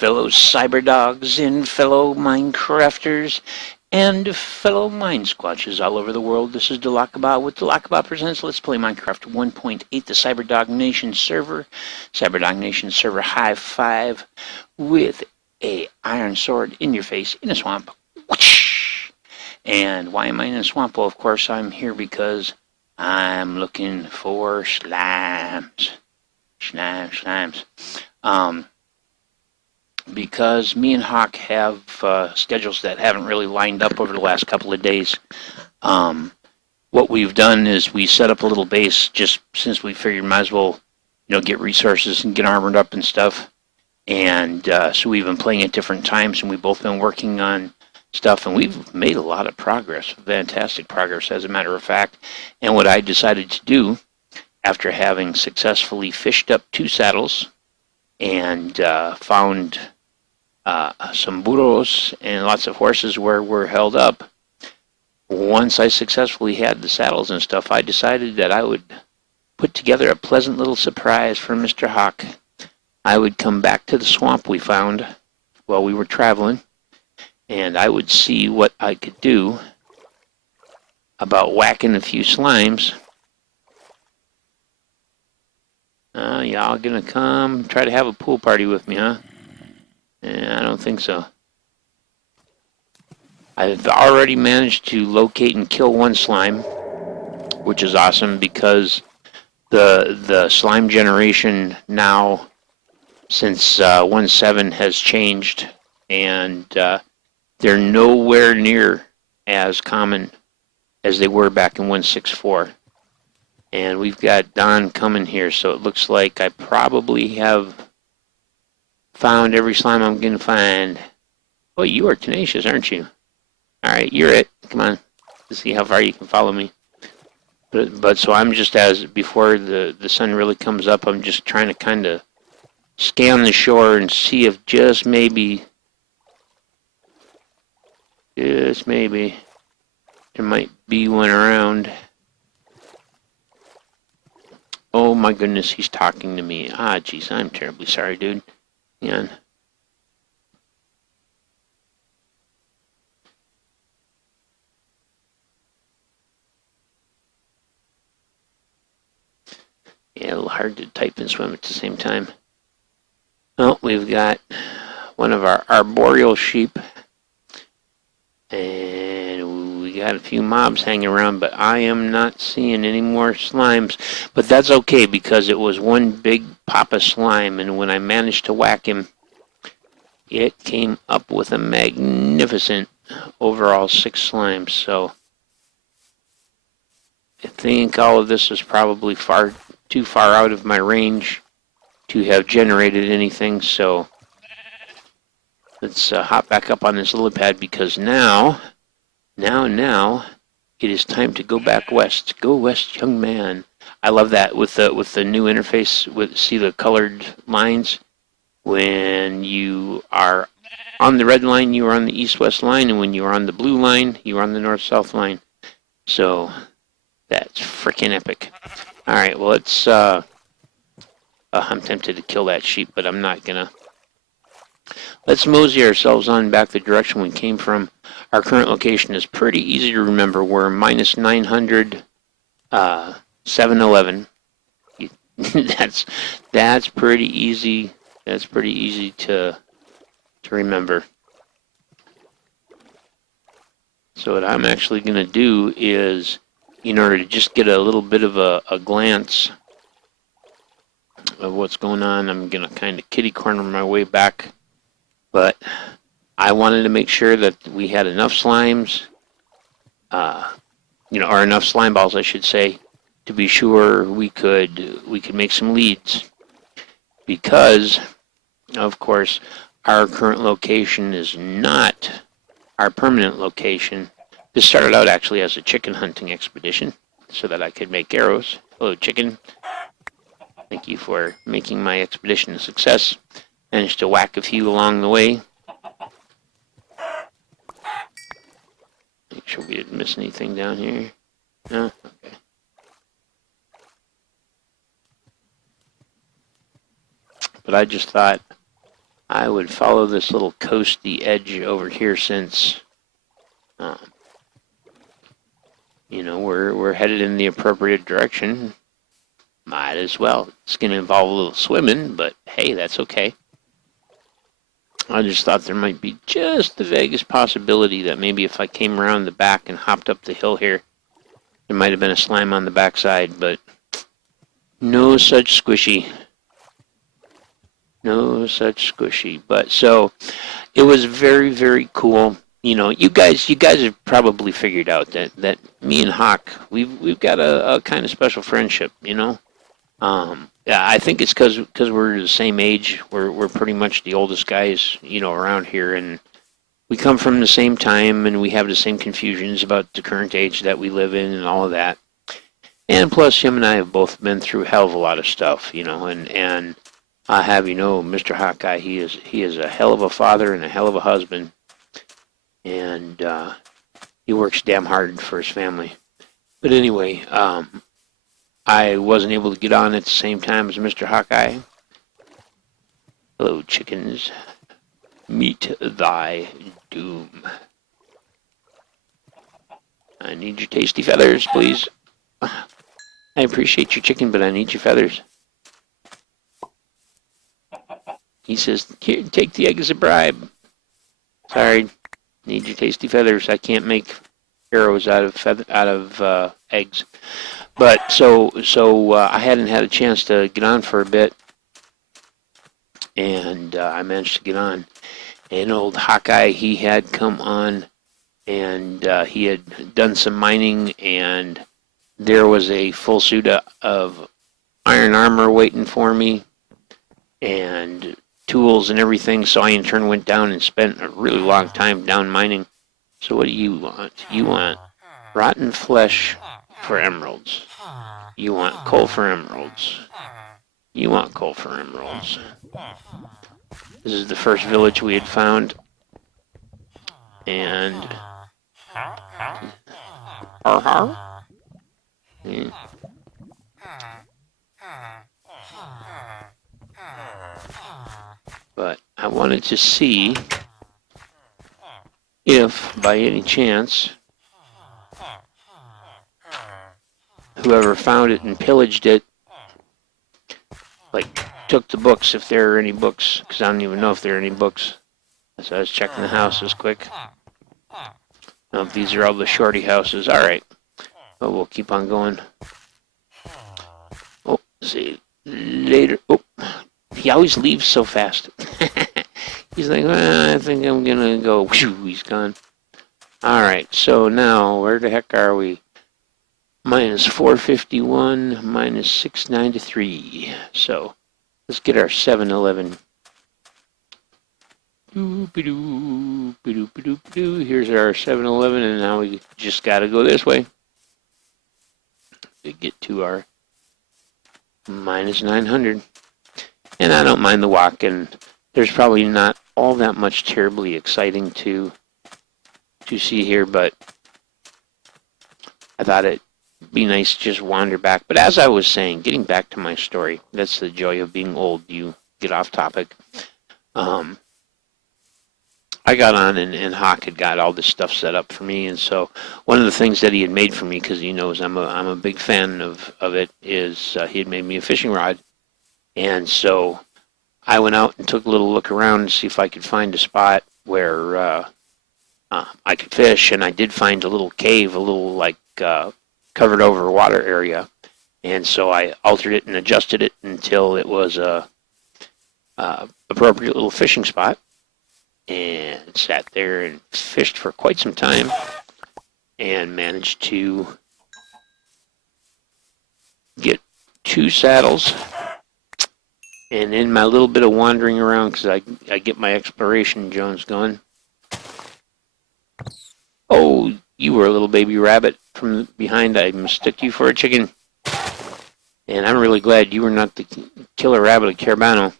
fellow Cyberdogs and fellow Minecrafters and fellow Mind Squatches all over the world. This is Delacabot with Delacabot Presents Let's Play Minecraft 1.8, the Cyberdog Nation server. Cyberdog Nation server high five with a iron sword in your face in a swamp. And why am I in a swamp? Well, of course, I'm here because I'm looking for slimes. Slimes. Because me and Hawk have schedules that haven't really lined up over the last couple of days. What we've done is we set up a little base just since we figured might as well, get resources and get armored up and stuff. And so we've been playing at different times, and we've both been working on stuff, and we've made a lot of progress, fantastic progress, as a matter of fact. And what I decided to do, after having successfully fished up 2 saddles and found some burros and lots of horses where we're held up, once I successfully had the saddles and stuff, I decided that I would put together a pleasant little surprise for Mr. Hawk. I would come back to the swamp we found while we were traveling, and I would see what I could do about whacking a few slimes. Y'all gonna come try to have a pool party with me, huh? I don't think so. I've already managed to locate and kill 1 slime, which is awesome because the slime generation now, since 1.7 has changed, and they're nowhere near as common as they were back in 1.6.4. And we've got Don coming here, so it looks like I probably have found every slime I'm going to find. Boy, you are tenacious, aren't you? Alright, you're it. Come on. Let's see how far you can follow me. But so I'm just, as before the sun really comes up, I'm just trying to kind of scan the shore and see if just maybe, there might be one around. Oh my goodness, he's talking to me. Jeez, I'm terribly sorry, dude. Hang on. Yeah, a little hard to type and swim at the same time. Well, we've got one of our arboreal sheep, and we got a few mobs hanging around, but I am not seeing any more slimes. But that's okay, because it was one big pop of slime, and when I managed to whack him, it came up with a magnificent overall 6 slimes. So I think all of this is probably too far out of my range to have generated anything, so let's hop back up on this lily pad, because now it is time to go back west. Go west, young man. I love that with the new interface. See the colored lines. When you are on the red line, you are on the east-west line, and when you are on the blue line, you are on the north-south line. So that's freaking epic. All right, well, let's. I'm tempted to kill that sheep, but I'm not gonna. Let's mosey ourselves on back the direction we came from. Our current location is pretty easy to remember. We're minus 900, 711. That's pretty easy. That's pretty easy to remember. So what I'm actually going to do is, in order to just get a little bit of a glance of what's going on, I'm going to kind of kitty corner my way back. But I wanted to make sure that we had enough slimes, or enough slime balls, I should say, to be sure we could make some leads. Because, of course, our current location is not our permanent location. This started out actually as a chicken hunting expedition so that I could make arrows. Hello, chicken. Thank you for making my expedition a success. Managed to whack a few along the way. Make sure we didn't miss anything down here. No? Okay. But I just thought I would follow this little coasty edge over here since, you know, we're headed in the appropriate direction. Might as well. It's going to involve a little swimming, but hey, that's okay. I just thought there might be just the vaguest possibility that maybe if I came around the back and hopped up the hill here, there might have been a slime on the backside, but no such squishy. No such squishy. But so it was very, very cool. You know, you guys have probably figured out that me and Hawk, we've got a kind of special friendship. You know, yeah, I think it's because we're the same age. We're pretty much the oldest guys, you know, around here, and we come from the same time, and we have the same confusions about the current age that we live in, and all of that. And plus, him and I have both been through a hell of a lot of stuff, you know, and I have, you know, Mr. Hawkeye, he is a hell of a father and a hell of a husband, and he works damn hard for his family. But anyway, I wasn't able to get on at the same time as Mr. Hawkeye. Hello, chickens. Meet thy doom. I need your tasty feathers, please. I appreciate your chicken, but I need your feathers. He says, here, take the egg as a bribe. Sorry, need your tasty feathers. I can't make arrows out of eggs. But so I hadn't had a chance to get on for a bit, and I managed to get on. And old Hawkeye, he had come on, and he had done some mining, and there was a full suit of iron armor waiting for me, and tools and everything. So I in turn went down and spent a really long time down mining. So what do you want? You want rotten flesh for emeralds. You want coal for emeralds. You want coal for emeralds. This is the first village we had found. And yeah. But I wanted to see if, by any chance, whoever found it and pillaged it, like, took the books, if there are any books, because I don't even know if there are any books. So I was checking the houses quick. Now, if these are all the shorty houses, alright. But we'll keep on going. Oh, see, later. Oh, he always leaves so fast. He's like, well, I think I'm gonna go. Whew, he's gone. Alright, so now, where the heck are we? Minus 451, minus 693. So, let's get our 7-Eleven. Here's our 7-Eleven, and now we just gotta go this way to get to our minus 900. And I don't mind the walk, and there's probably not all that much terribly exciting to see here, but I thought it'd be nice to just wander back. But as I was saying, getting back to my story, that's the joy of being old. You get off topic. I got on, and Hawk had got all this stuff set up for me, and so one of the things that he had made for me, because he knows I'm a big fan of it, is he had made me a fishing rod. And so I went out and took a little look around to see if I could find a spot where I could fish, and I did find a little cave, a little like covered over water area, and so I altered it and adjusted it until it was a appropriate little fishing spot, and sat there and fished for quite some time, and managed to get 2 saddles. And in my little bit of wandering around, because I get my exploration Jones going. Oh, you were a little baby rabbit from behind. I mistook you for a chicken. And I'm really glad you were not the killer rabbit of Carabano.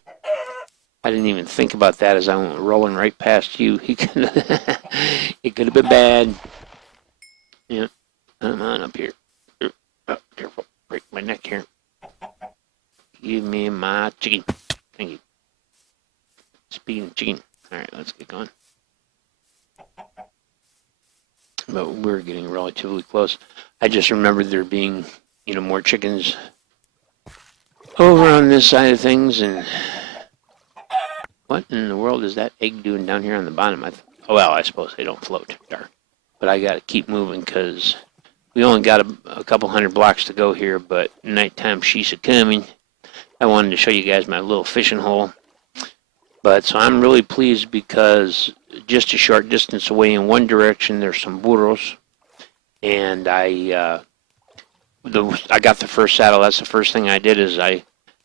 I didn't even think about that as I went rolling right past you. It could have been bad. Yeah, come on up here. Oh, careful, break my neck here. Give me my chicken. Thank you. Speaking of chicken. Alright, let's get going. But we're getting relatively close. I just remembered there being, more chickens over on this side of things, and what in the world is that egg doing down here on the bottom? Well, I suppose they don't float dark. But I got to keep moving because we only got a couple hundred blocks to go here, but nighttime she's a-coming. I wanted to show you guys my little fishing hole. But so I'm really pleased because just a short distance away in one direction there's some burros, and I got the first saddle. That's the first thing I did is I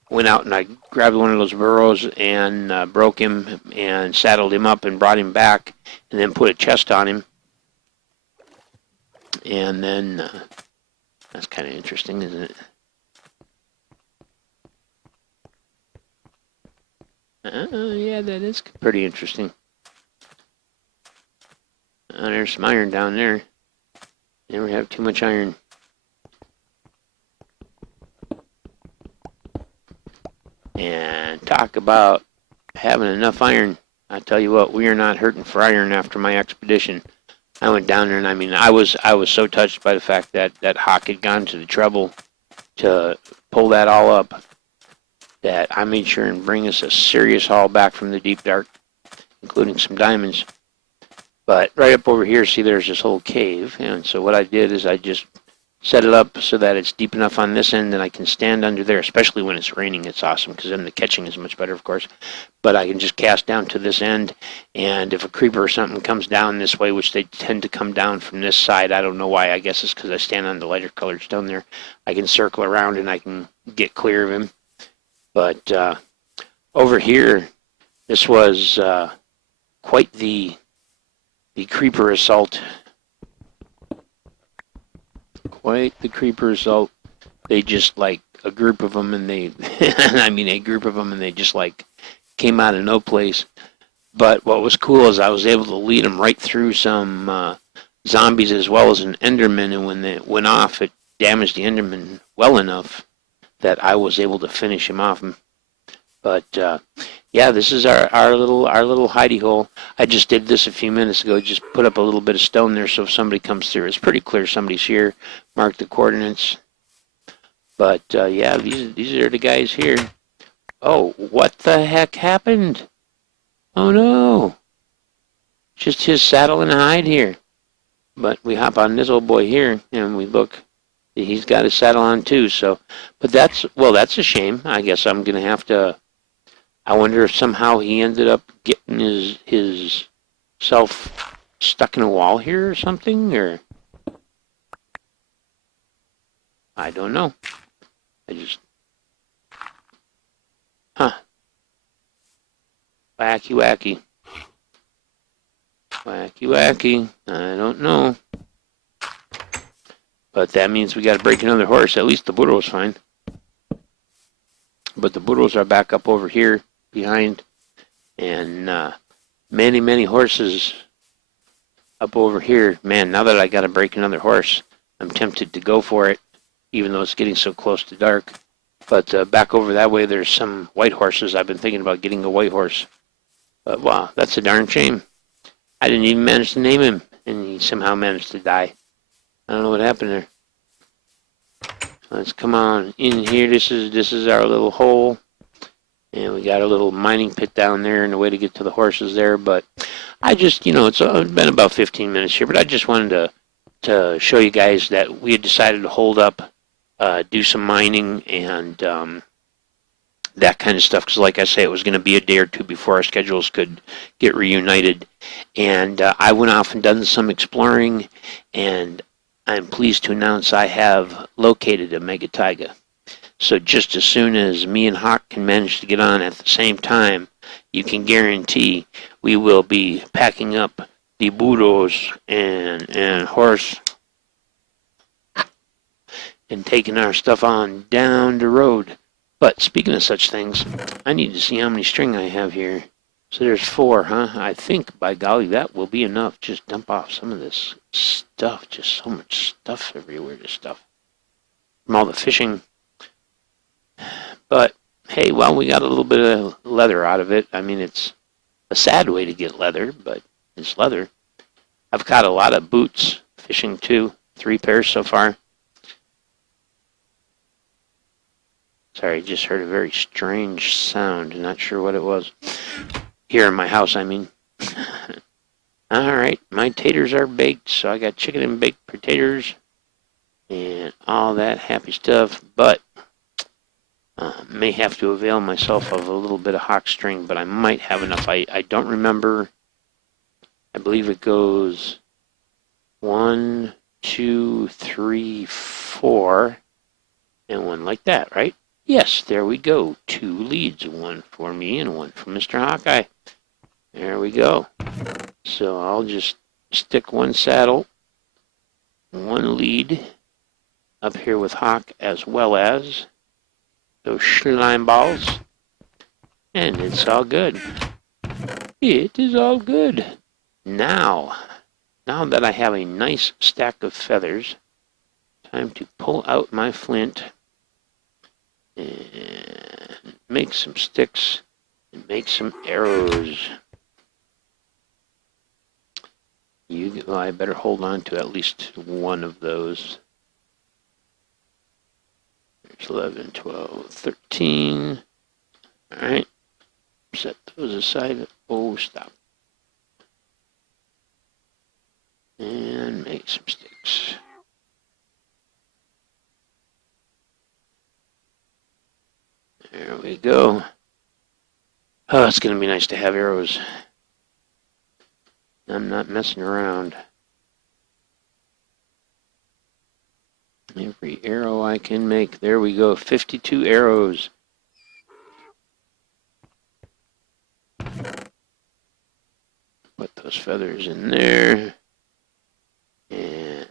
went out and I grabbed one of those burros and broke him and saddled him up and brought him back, and then put a chest on him. And then that's kind of interesting, isn't it? Yeah, that is pretty interesting. There's some iron down there. Never have too much iron. And talk about having enough iron. I tell you what, we are not hurting for iron after my expedition. I went down there, and I was so touched by the fact that Hawk had gone to the trouble to pull that all up, that I made sure and bring us a serious haul back from the deep dark, including some diamonds. But right up over here, see, there's this whole cave, and so what I did is I just set it up so that it's deep enough on this end and I can stand under there, especially when it's raining. It's awesome because then the catching is much better, of course. But I can just cast down to this end, and if a creeper or something comes down this way, which they tend to come down from this side, I don't know why. I guess it's because I stand on the lighter colored stone there. I can circle around and I can get clear of him. But over here, this was quite the creeper assault. Quite the creeper assault. They just like a group of them, and they, a group of them, and they just like came out of no place. But what was cool is I was able to lead them right through some zombies as well as an Enderman, and when they went off, it damaged the Enderman well enough that I was able to finish him off. But yeah, this is our little hidey hole. I just did this a few minutes ago. Just put up a little bit of stone there, so if somebody comes through, it's pretty clear somebody's here. Mark the coordinates. But yeah, these are the guys here. Oh, what the heck happened? Oh no! Just his saddle and hide here. But we hop on this old boy here, and we look. He's got his saddle on too. So, but that's a shame. I guess I'm gonna have to. I wonder if somehow he ended up getting his self stuck in a wall here or something, or I don't know. Wacky. I don't know. But that means we got to break another horse. At least the burro's fine. But the burros are back up over here behind, and many horses up over here. Man, now that I got to break another horse, I'm tempted to go for it, even though it's getting so close to dark. But back over that way, there's some white horses. I've been thinking about getting a white horse. But wow, that's a darn shame. I didn't even manage to name him, and he somehow managed to die. I don't know what happened there. Let's come on in here. This is our little hole. And we got a little mining pit down there and a way to get to the horses there. But I just, it's been about 15 minutes here, but I just wanted to show you guys that we had decided to hold up, do some mining and that kind of stuff. Because like I say, it was going to be a day or two before our schedules could get reunited. And I went off and done some exploring, and I'm pleased to announce I have located a mega taiga. So just as soon as me and Hawk can manage to get on at the same time, you can guarantee we will be packing up the burros and horse and taking our stuff on down the road. But speaking of such things, I need to see how many string I have here. So there's 4, huh? I think, by golly, that will be enough. Just dump off some of this stuff. Just so much stuff everywhere to stuff. From all the fishing. But, hey, well, we got a little bit of leather out of it. I mean, it's a sad way to get leather, but it's leather. I've caught a lot of boots fishing too, 3 pairs so far. Sorry, just heard a very strange sound. Not sure what it was. Here in my house, I mean. Alright, my taters are baked, so I got chicken and baked potatoes and all that happy stuff, but may have to avail myself of a little bit of hawk string, but I might have enough. I don't remember. I believe it goes 1, 2, 3, 4, and 1 like that, right? Yes, there we go. 2 leads, 1 for me and 1 for Mr. Hawkeye. There we go. So I'll just stick 1 saddle, 1 lead up here with Hawk, as well as those slime balls, and it's all good. It is all good. Now that I have a nice stack of feathers, time to pull out my flint and make some sticks and make some arrows. I better hold on to at least 1 of those. There's 11, 12, 13. All right. Set those aside. Oh, stop. And make some sticks. There we go. Oh, it's going to be nice to have arrows. I'm not messing around. Every arrow I can make. There we go. 52 arrows. Put those feathers in there. And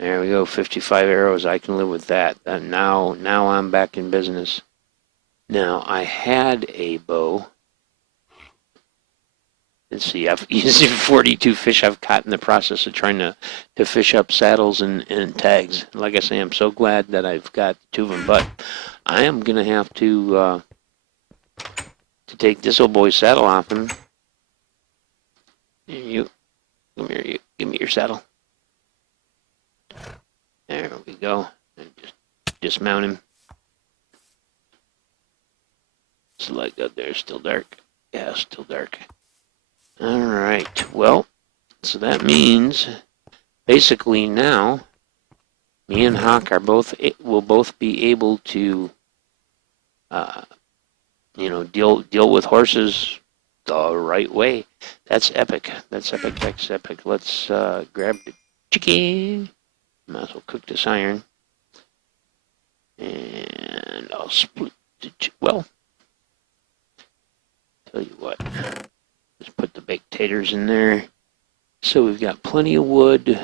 there we go. 55 arrows. I can live with that. Now I'm back in business. Now, I had a bow. Let's see, I've used 42 fish I've caught in the process of trying to fish up saddles and tags. Like I say, I'm so glad that I've got 2 of them, but I am going to have to take this old boy's saddle off him. You, come here, you, give me your saddle. There we go. And just dismount him. Select that there, still dark. Yeah, still dark. Alright, well, so that means basically now me and Hawk will both be able to deal with horses the right way. That's epic. That's epic. That's epic. Let's grab the chicken. Might as well cook this iron. And I'll split the well, tell you what. Just put the baked taters in there. So we've got plenty of wood.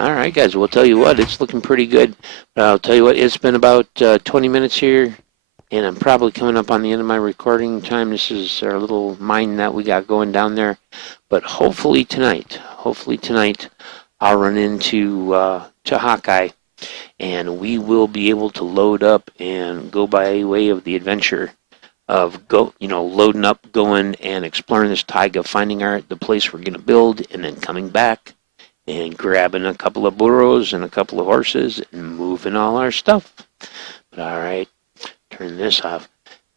Alright guys, we'll tell you what, it's looking pretty good. But I'll tell you what, it's been about 20 minutes here. And I'm probably coming up on the end of my recording time. This is our little mine that we got going down there. But hopefully tonight, I'll run into to Hawkeye. And we will be able to load up and go by way of the adventure of loading up, going and exploring this taiga, finding the place we're going to build, and then coming back and grabbing a couple of burros and a couple of horses and moving all our stuff. But all right, turn this off.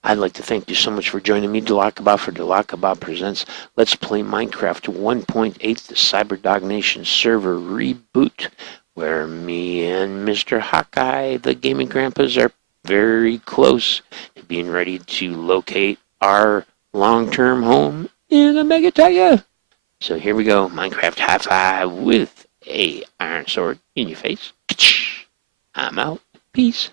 I'd like to thank you so much for joining me, Delacaba, for Delacaba Presents Let's Play Minecraft 1.8, the Cyberdog Nation server reboot, where me and Mr. Hawkeye, the Gaming Grandpas, are very close to being ready to locate our long-term home in a mega taiga. So here we go, Minecraft high five with a iron sword in your face. I'm out. Peace.